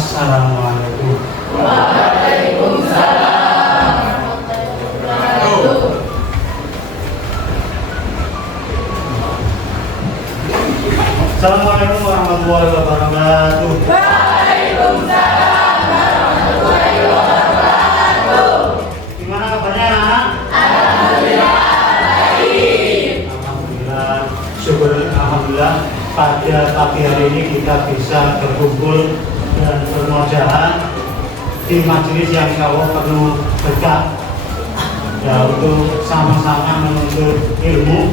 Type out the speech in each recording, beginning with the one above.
Assalamualaikum. Waalaikumsalam. Assalamualaikum warahmatullahi wabarakatuh. Waalaikumsalam warahmatullahi wabarakatuh. Gimana kabarnya anak? Alhamdulillah baik. Alhamdulillah, syukur alhamdulillah pada pagi hari ini kita bisa berkumpul dan bermujahan di majelis yang insya Allah penuh berkah ya untuk sama-sama menuntut ilmu.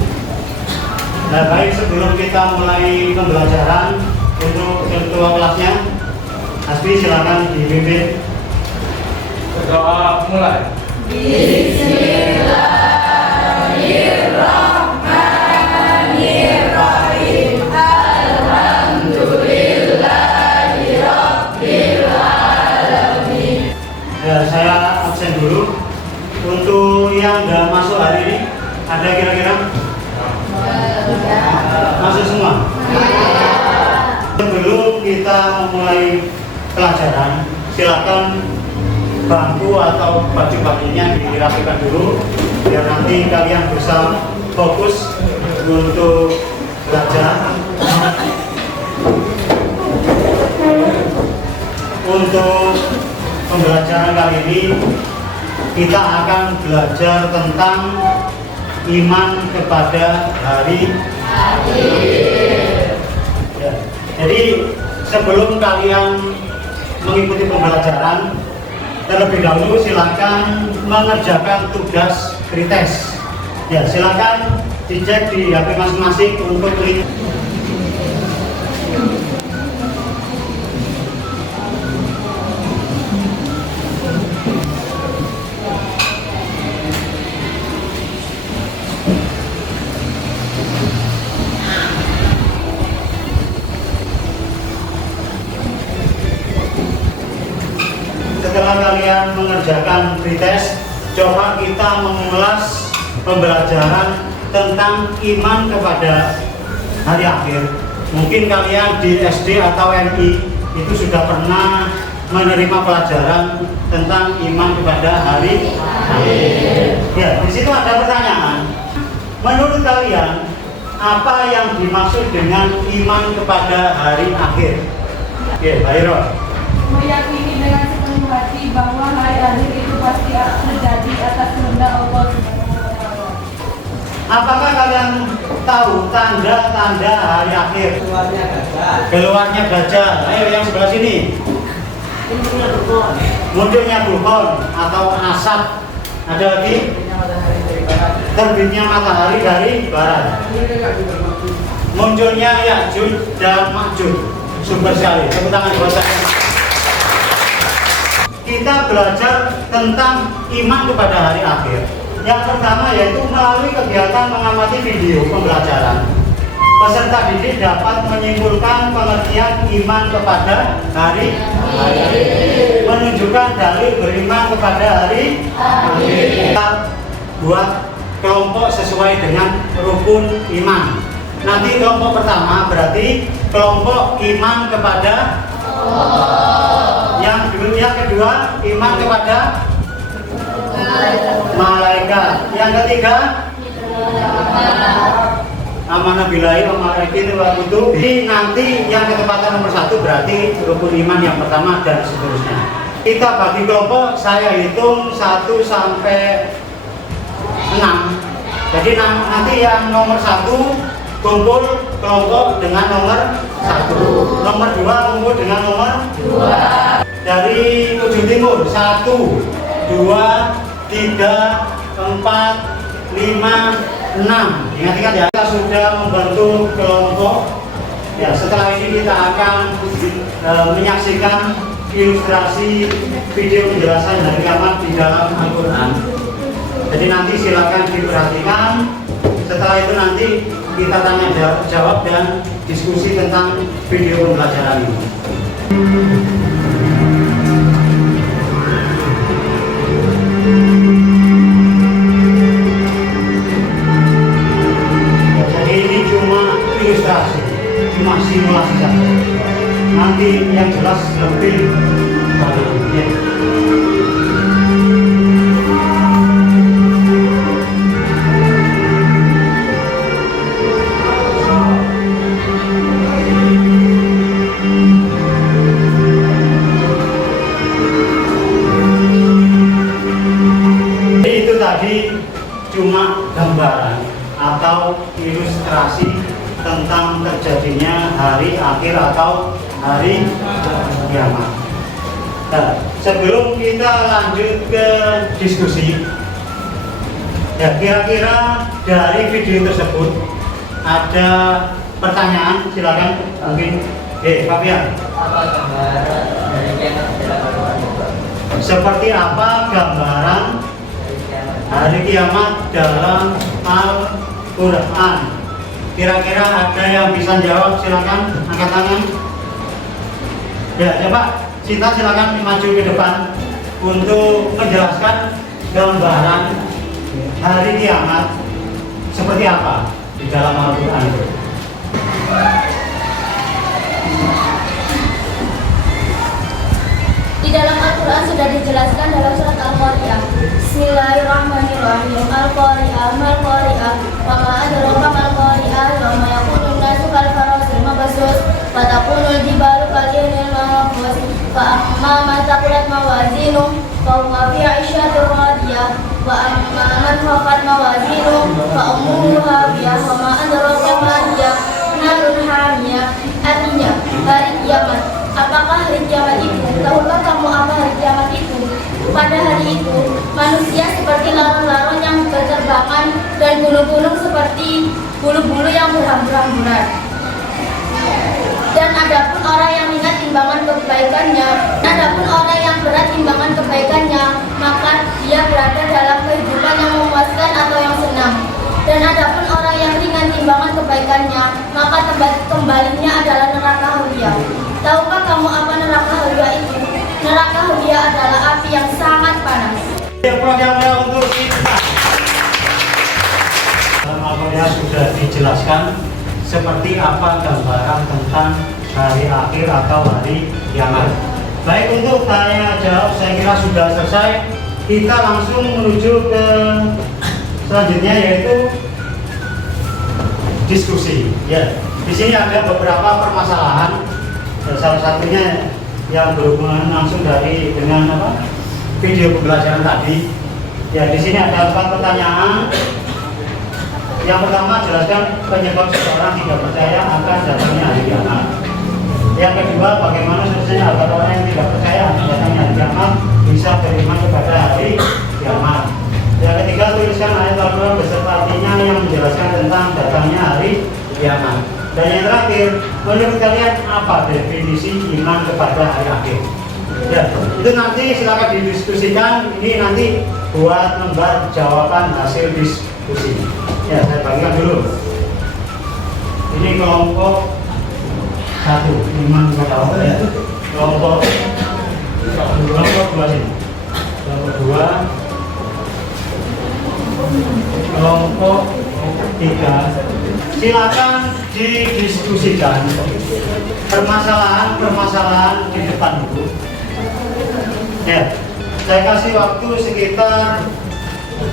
Nah, baik, sebelum kita mulai pembelajaran untuk ketua kelasnya, Hasbi silakan dipimpin. Berdoa mulai. Bismillahirrahmanirrahim. Alhamdulillahirabbil alamin. Ya, saya absen dulu. Untuk yang nggak masuk hari ini, ada kira-kira? Masuk semua? Sebelum kita memulai pelajaran, silakan bangku atau baju-bajunya dirapikan dulu biar nanti kalian bisa fokus untuk belajar. Untuk pembelajaran kali ini kita akan belajar tentang iman kepada hari akhir. Ya. Jadi sebelum kalian mengikuti pembelajaran, terlebih dahulu silakan mengerjakan tugas pretest. Ya, silakan dicek di HP masing-masing untuk link. Setelah kalian mengerjakan pretest, coba kita mengulas pembelajaran tentang iman kepada hari akhir. Mungkin kalian di SD atau MI itu sudah pernah menerima pelajaran tentang iman kepada hari akhir. Ya, di situ ada pertanyaan. Menurut kalian, apa yang dimaksud dengan iman kepada hari akhir? Oke, Bairo. Meyakini dengan sepenuh hati bahwa hari akhir itu pasti akan terjadi atas kehendak Allah Subhanahu wa Ta'ala. Apakah kalian tahu tanda-tanda hari akhir? Keluarnya gajah. Ayo yang sebelah sini. Munculnya dukun atau asap. Ada lagi? Terbitnya matahari dari barat. Munculnya Ya'juj dan Ma'juj. Super sekali. Tepuk tangan buat saya. Kita belajar tentang iman kepada hari akhir. Yang pertama yaitu melalui kegiatan mengamati video pembelajaran. Peserta didik dapat menyimpulkan pengertian iman kepada hari akhir, menunjukkan dalil beriman kepada hari akhir. Kita buat kelompok sesuai dengan rukun iman. Nanti kelompok pertama berarti kelompok iman kepada Allah. Yang kedua iman kepada malaikat. Yang ketiga amanah billahi wa malaikatihi wa kutubihi. Jadi nanti yang ketepatan nomor 1 berarti rukun iman yang pertama dan seterusnya. Kita bagi kelompok, saya hitung 1 sampai 6. Jadi nanti yang nomor 1 kumpul kelompok dengan nomor 1, nomor 2 kumpul dengan nomor 2. Dari ujung timur 1, 2, 3, 4, 5, 6. Ingat-ingat ya, kita sudah membentuk kelompok. Ya, setelah ini kita akan menyaksikan ilustrasi video penjelasan dari kiamat di dalam Al-Quran. Jadi nanti silakan diperhatikan. Setelah itu nanti kita tanya jawab dan diskusi tentang video pembelajaran ini. Jadi ini cuma ilustrasi, cuma simulasi saja. Nanti yang jelas lebih lebih baik. Ya. Itu tadi cuma gambaran atau ilustrasi tentang terjadinya hari akhir atau hari kiamat. Nah, sebelum kita lanjut ke diskusi, ya kira-kira dari video tersebut ada pertanyaan, silakan mungkin. Pak Pian. Seperti apa gambaran hari kiamat dalam Al-Quran? Kira-kira ada yang bisa jawab? Silakan angkat tangan. Ya, coba Sinta silakan maju ke depan untuk menjelaskan gambaran hari kiamat seperti apa di dalam Al-Quran itu. Di dalam Al-Quran sudah dijelaskan dalam surat Al-Qari'ah. Bismillahirrahmanirrahim. Al-Qari'ah, Mal-Qari'ah, wa ma adraka mal-Qari'ah, yawma yakunun nasu kal farasil mabsus, wa takunul jibalu kal yahnil manfus, fa amma man taqulat mawazinuh fa huwa fi 'ishatir radiyah, wa amma man khaffat mawazinuh fa ummuhu hawiyah, wa ma adraka ma hiya narun hamiyah. Artinya, hari kiamat. Apakah hari kiamat itu? Tahukah kamu apa hari kiamat itu? Pada hari itu, manusia seperti laron-laron yang berterbangan dan gunung-gunung seperti bulu-bulu yang berhamburan. Dan adapun orang yang ringan timbangan kebaikannya, berat timbangan kebaikannya, maka dia berada dalam kehidupan yang memuaskan atau yang senang. Dan adapun orang yang ringan timbangan kebaikannya, maka tempat kembalinya adalah neraka Hawiyah. Tahukah kamu apa neraka Hawiyah itu? Neraka Hawiyah adalah api yang sangat panas. Programnya untuk kita. Dalam Al-Quran sudah dijelaskan seperti apa gambaran tentang hari akhir atau hari kiamat. Baik, untuk tanya jawab saya kira sudah selesai. Kita langsung menuju ke selanjutnya, yaitu diskusi. Ya, di sini ada beberapa permasalahan. Salah satunya yang berhubungan langsung dengan video pembelajaran tadi. Ya, di sini ada 4 pertanyaan. Yang pertama, jelaskan penyebab seseorang tidak percaya akan datangnya hari kiamat. Yang kedua, bagaimana seharusnya agar orang yang tidak percaya akan datangnya hari kiamat bisa beriman kepada hari kiamat. Yang ketiga, tuliskan ayat Al-Quran beserta artinya yang menjelaskan tentang datangnya hari kiamat. Dan yang terakhir, menurut kalian apa definisi iman kepada hari akhir? Ya, itu nanti silakan didiskusikan. Ini nanti buat lembar jawaban hasil diskusi. Ya, saya bagikan dulu. Ini kelompok 1, iman kepada Allah. Ya. Kelompok 2 sini. Kelompok 2. Kelompok 3. Silakan didiskusikan permasalahan di depan itu. Ya, saya kasih waktu sekitar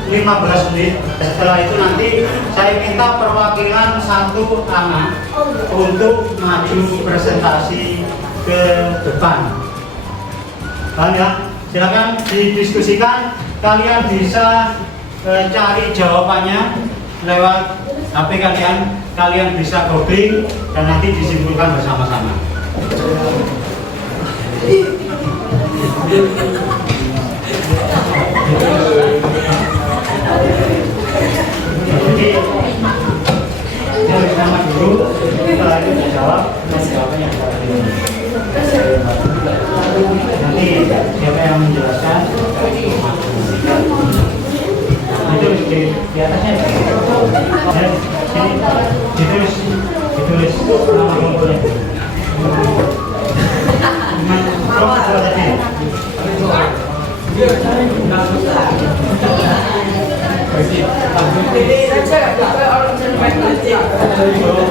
15 menit. Setelah itu nanti saya minta perwakilan 1 anak untuk maju presentasi ke depan. Paham ya? Silakan didiskusikan. Kalian bisa cari jawabannya lewat HP kalian. Kalian bisa googling dan nanti disimpulkan bersama-sama. Jadi yang pertama dulu, setelah itu dijawab, jawabannya nanti siapa yang menjelaskan itu di atasnya dan sini ditulis nama kelompoknya. Kelompok tadi.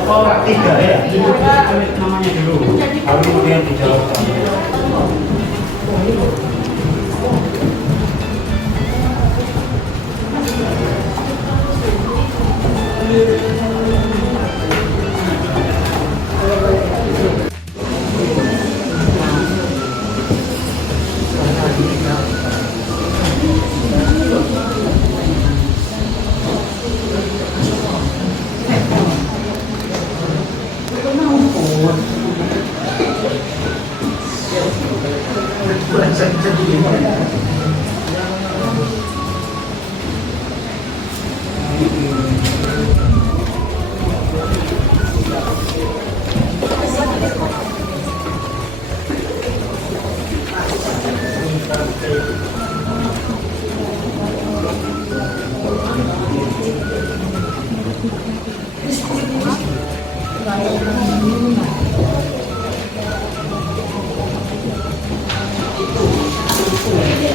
Kelompok 3 ya, tulis namanya dulu, baru kemudian dijawab.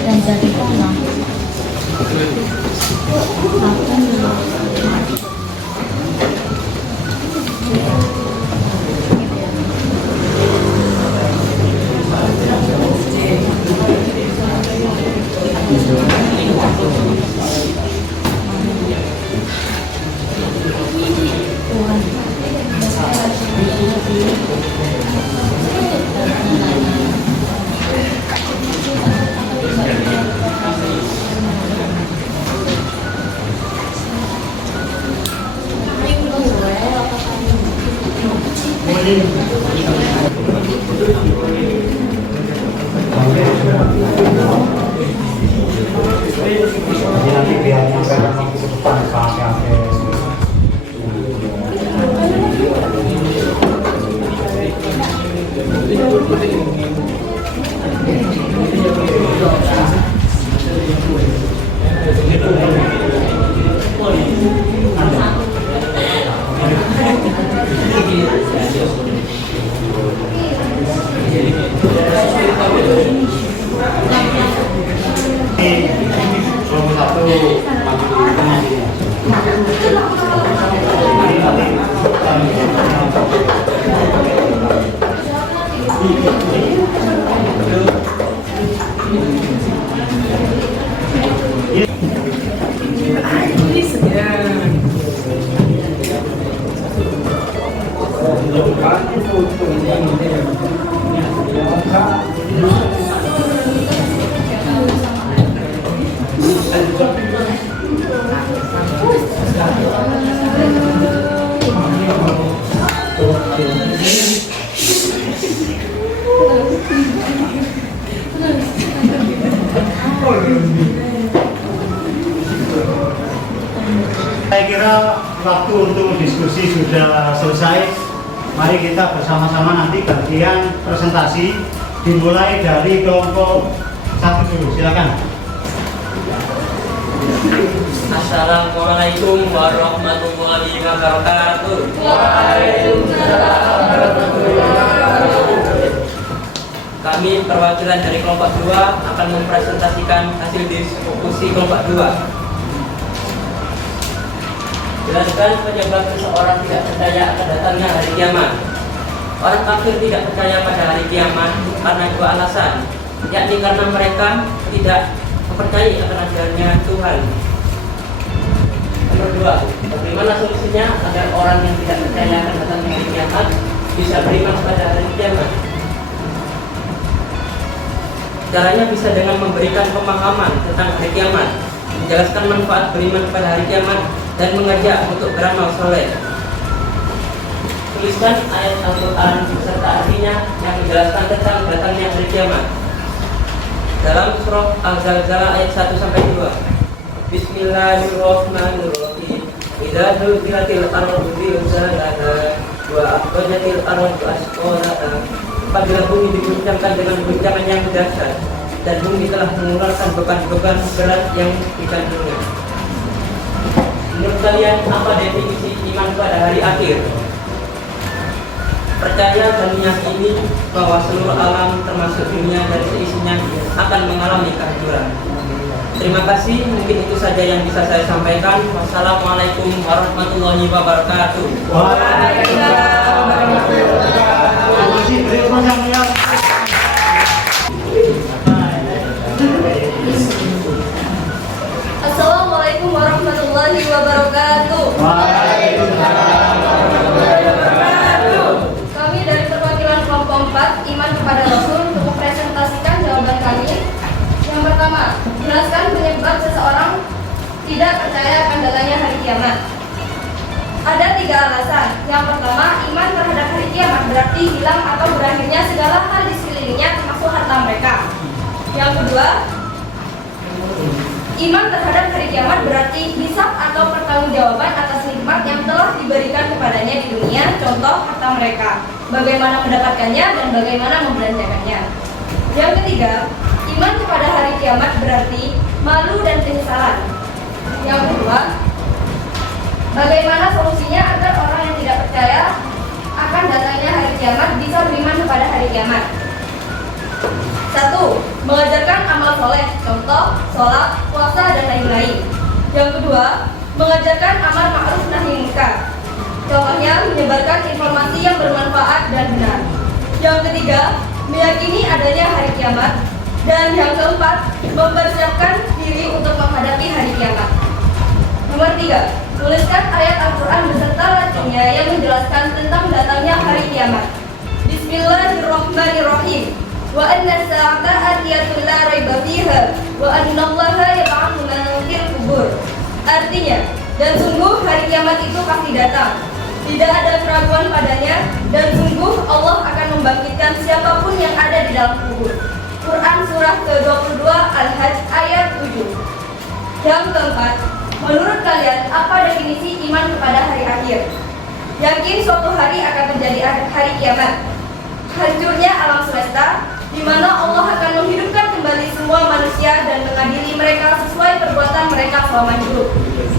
Dan jadi orang. Jadi nanti biar nyampe waktu ke depan pakai Saya kira waktu untuk diskusi sudah selesai. Mari kita bersama-sama nanti bagian presentasi dimulai dari kelompok satu dulu. Silakan. Assalamualaikum warahmatullahi wabarakatuh. Waalaikumsalam warahmatullahi wabarakatuh. Kami perwakilan dari kelompok 2 akan mempresentasikan hasil diskusi kelompok 2. Jelaskan penyebab seseorang tidak percaya akan datangnya hari kiamat. Orang kafir tidak percaya pada hari kiamat karena 2 alasan, yakni karena mereka tidak mempercayai akan adanya Tuhan. Nomor 2, bagaimana solusinya agar orang yang tidak percaya akan datangnya hari kiamat bisa beriman pada hari kiamat? Caranya bisa dengan memberikan pemahaman tentang hari kiamat, menjelaskan manfaat beriman pada hari kiamat, dan mengajak untuk beramal soleh. Tuliskan ayat Al-Quran beserta artinya yang menjelaskan tentang datangnya hari kiamat. Dalam surah Al-Zalzalah ayat 1-2. Bismillahirrahmanirrahim. Idza zulzilatil ardu zilzalaha wa akhrajatil ardu asqalaha. Apabila bumi diguncangkan dengan guncangan yang dahsyat dan bumi telah mengeluarkan beban-beban berat yang dikandungnya. Menurut kalian, apa definisi iman pada hari akhir? Percaya dan meyakini bahwa seluruh alam termasuk dunia dan seisinya akan mengalami kehancuran. Terima kasih, mungkin itu saja yang bisa saya sampaikan. Wassalamualaikum warahmatullahi wabarakatuh. Waalaikumsalam warahmatullahi wabarakatuh. Terima kasih. Assalamualaikum warahmatullahi wabarakatuh. Kami dari perwakilan kelompok 4 Iman kepada Rasul untuk mempresentasikan jawaban kami. Yang pertama, jelaskan penyebab seseorang tidak percaya akan datangnya hari kiamat. Ada 3 alasan. Yang pertama, iman terhadap hari kiamat berarti hilang atau berakhirnya segala hal di sekelilingnya termasuk harta mereka. Yang kedua, iman terhadap hari kiamat berarti hisab atau pertanggungjawaban atas nikmat yang telah diberikan kepadanya di dunia, contoh harta mereka, bagaimana mendapatkannya dan bagaimana membelanjakannya. Yang ketiga, iman kepada hari kiamat berarti malu dan penyesalan. Yang kedua, bagaimana solusinya agar orang yang tidak percaya akan datangnya hari kiamat bisa beriman kepada hari kiamat? 1. Mengajarkan amal soleh, contoh sholat, puasa, dan lain-lain. Yang kedua, mengajarkan amar ma'ruf nahi munkar, contohnya menyebarkan informasi yang bermanfaat dan benar. Yang ketiga, meyakini adanya hari kiamat. Dan yang keempat, mempersiapkan diri untuk menghadapi hari kiamat. Nomor 3, tuliskan ayat Al-Quran beserta lacungnya yang menjelaskan tentang datangnya hari kiamat. Bismillahirrahmanirrahim. Wa anna as-sa'ata atiyatun la raiba fiha wa anna Allaha yab'atsu man fil qubur. Artinya, dan sungguh hari kiamat itu pasti datang. Tidak ada keraguan padanya, dan sungguh Allah akan membangkitkan siapapun yang ada di dalam kubur. Quran surah ke-22 Al-Hajj ayat 7. Yang keempat, menurut kalian apa definisi iman kepada hari akhir? Yakin suatu hari akan menjadi hari kiamat, hancurnya alam semesta, di mana Allah akan menghidupkan kembali semua manusia dan mengadili mereka sesuai perbuatan mereka selama hidup.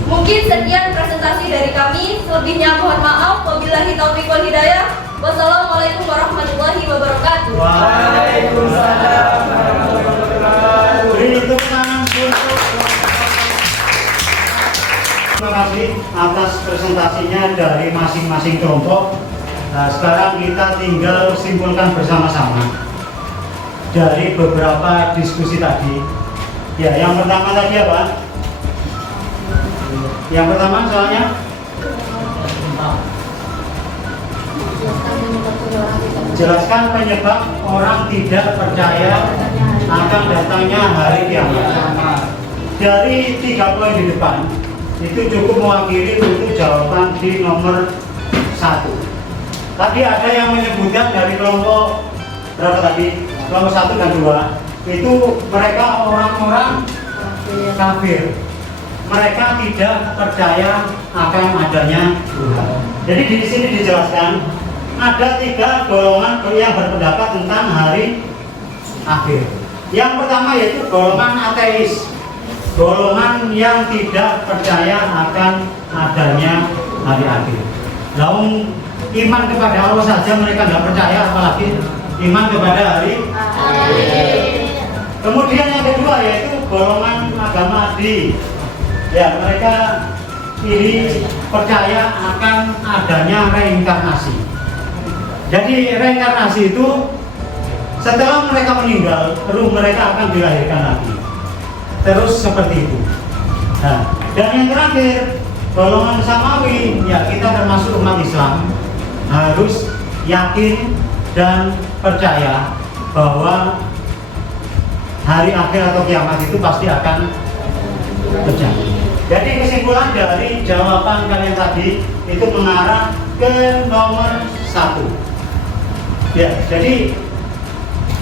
Mungkin sekian presentasi dari kami. Selebihnya mohon maaf. Wabillahi taufiq wal hidayah. Wassalamualaikum warahmatullahi wabarakatuh. Waalaikumsalam warahmatullahi wabarakatuh. Beri tepuk tangan untuk terima kasih atas presentasinya dari masing-masing kelompok. Nah, sekarang kita tinggal simpulkan bersama-sama dari beberapa diskusi tadi. Ya, yang pertama tadi apa? Yang pertama soalnya jelaskan penyebab orang tidak percaya akan datangnya hari kiamat. Dari 3 poin di depan itu cukup mewakili untuk jawaban di nomor 1. Tadi ada yang menyebutkan dari kelompok berapa tadi? Kelompok 1 dan 2 itu mereka orang-orang kafir. Mereka tidak percaya akan adanya Tuhan. Jadi di sini dijelaskan ada 3 golongan yang berpendapat tentang hari akhir. Yang pertama yaitu golongan ateis, golongan yang tidak percaya akan adanya hari akhir. Lalu iman kepada Allah saja mereka tidak percaya, apalagi iman kepada hari akhir. Kemudian yang kedua yaitu golongan agama di. Ya, mereka ini percaya akan adanya reinkarnasi. Jadi reinkarnasi itu setelah mereka meninggal, ruh mereka akan dilahirkan lagi. Terus seperti itu. Nah, dan yang terakhir golongan samawi, ya kita termasuk umat Islam harus yakin dan percaya bahwa hari akhir atau kiamat itu pasti akan terjadi. Jadi kesimpulan dari jawaban kalian tadi itu mengarah ke nomor 1. Ya, jadi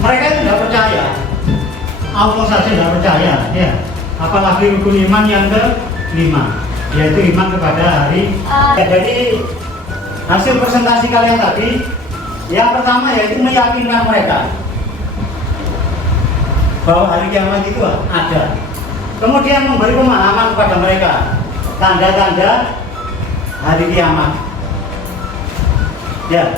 mereka itu tidak percaya, Allah saja tidak percaya, ya. Apalagi rukun iman yang ke-5, yaitu iman kepada hari. Ya, jadi hasil presentasi kalian tadi, yang pertama yaitu meyakinkan mereka bahwa hari kiamat itu ada. Kemudian memberi pemahaman kepada mereka tanda-tanda hari kiamat. Ya,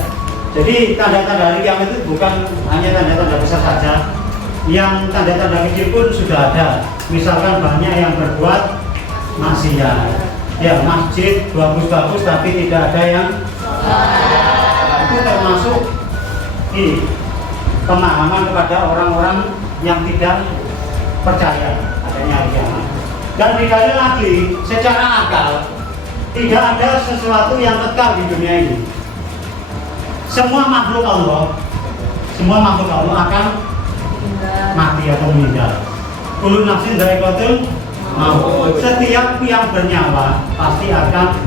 jadi tanda-tanda hari kiamat itu bukan hanya tanda-tanda besar saja. Yang tanda-tanda kecil pun sudah ada. Misalkan banyak yang berbuat maksiat. Ya, masjid bagus-bagus tapi tidak ada yang itu termasuk ini pemahaman kepada orang-orang yang tidak percaya adanya hari kiamat. Dan didalil lagi secara akal, tidak ada sesuatu yang kekal di dunia ini. Semua makhluk Allah akan mati atau meninggal. Kullu nafsin dha'iqatul maut. Setiap yang bernyawa pasti akan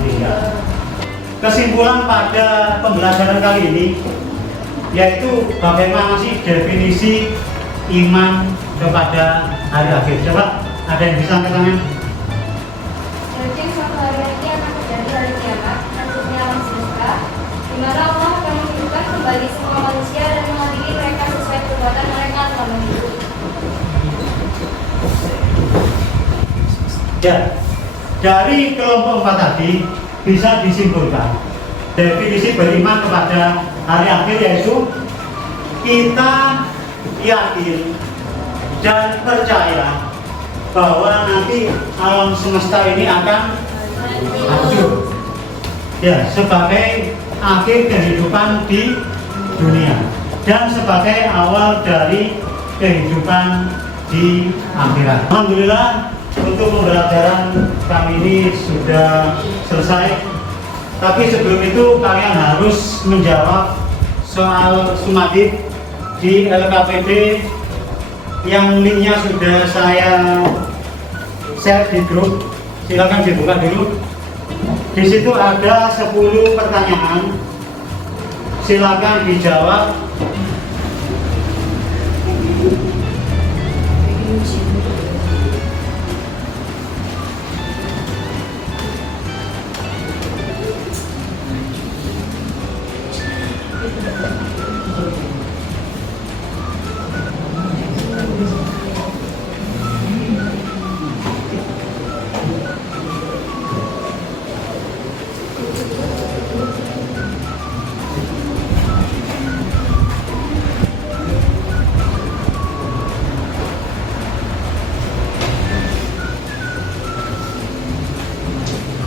meninggal. Kesimpulan pada pembelajaran kali ini yaitu bagaimana sih definisi iman kepada hari akhir. Coba ada yang bisa angkat tangan? Jadi suatu hari nanti akan terjadi hari kiamat dan dunia alam semesta, di mana Allah akan menghidupkan kembali semua manusia dan mengadili mereka sesuai perbuatan mereka selama hidup. Ya, dari kelompok 4 tadi bisa disimpulkan definisi beriman kepada hari akhir yaitu kita yakin dan percaya bahwa nanti alam semesta ini akan hancur, ya, sebagai akhir kehidupan di dunia dan sebagai awal dari kehidupan di akhirat. Alhamdulillah untuk pembelajaran kami ini sudah selesai. Tapi sebelum itu kalian harus menjawab soal sumadib di LKPD yang linknya sudah saya share di grup. Silakan dibuka dulu. Di situ ada 10 pertanyaan. Silakan dijawab.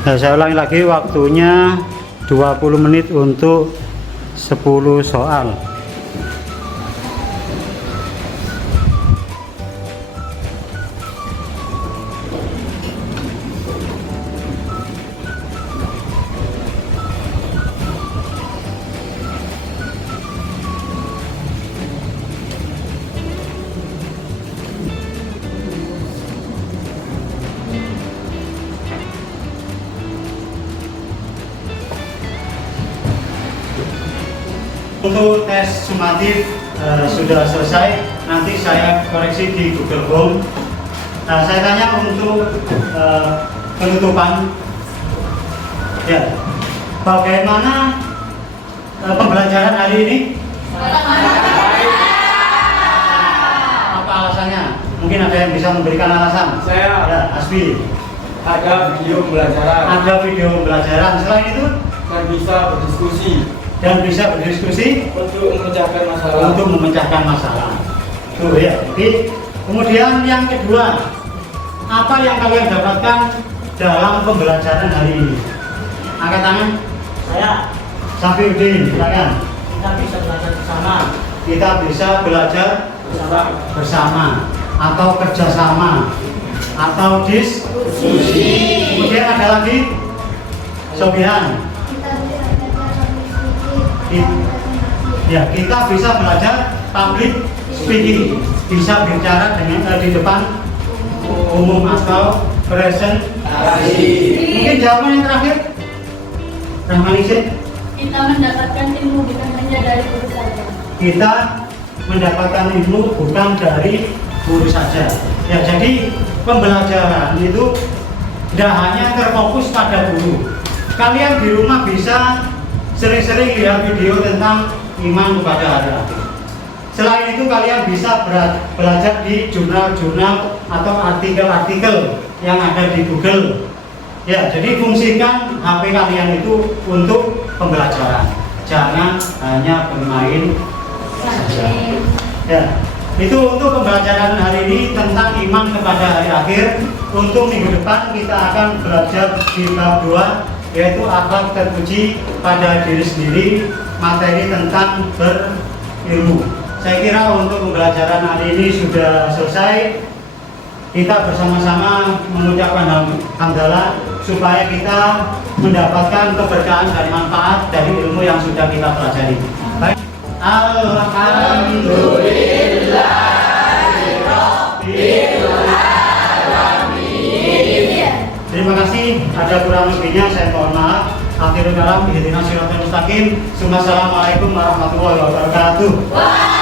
Nah, saya ulangi lagi, waktunya 20 menit untuk 10 soal. Untuk tes sumatif sudah selesai, nanti saya koreksi di Google Home. Nah, saya tanya untuk penutupan, ya, bagaimana pembelajaran hari ini? Apa alasannya? Mungkin ada yang bisa memberikan alasan. Saya. Ya, Asbi. Ada video pembelajaran. Ada video pembelajaran. Selain itu? Dan bisa berdiskusi. Untuk memecahkan masalah. Tuh ya. Jadi, kemudian yang kedua, apa yang kalian dapatkan dalam pembelajaran hari ini? Angkat tangan. Saya. Safiuddin, silakan. Kita bisa belajar bersama. Kita bisa belajar bersama atau kerjasama atau diskusi. Kemudian ada lagi, Sobihan. Ya, kita bisa belajar public speaking, bisa bicara dengan di depan umum atau presentasi. Mungkin jawaban yang terakhir, Rahmanisir. Kita mendapatkan ilmu bukan hanya dari guru saja. Kita mendapatkan ilmu bukan dari guru saja. Ya, jadi pembelajaran itu tidak hanya terfokus pada guru. Kalian di rumah bisa sering-sering lihat video tentang iman kepada hari akhir. Selain itu kalian bisa belajar di jurnal-jurnal atau artikel-artikel yang ada di Google. Ya, jadi fungsikan HP kalian itu untuk pembelajaran. Jangan hanya bermain saja. Ya, itu untuk pembelajaran hari ini tentang iman kepada hari akhir. Untuk minggu depan kita akan belajar di bab 2, yaitu akhlak terpuji pada diri sendiri, materi tentang berilmu. Saya kira untuk pembelajaran hari ini sudah selesai. kita bersama-sama mengucapkan hamdalah supaya kita mendapatkan keberkahan dan manfaat dari ilmu yang sudah kita pelajari. Baik. Terima kasih. Ada kurang lebihnya saya mohon maaf. Akhirul kalam, ihdinas siratal mustaqim. Assalamualaikum warahmatullahi wabarakatuh.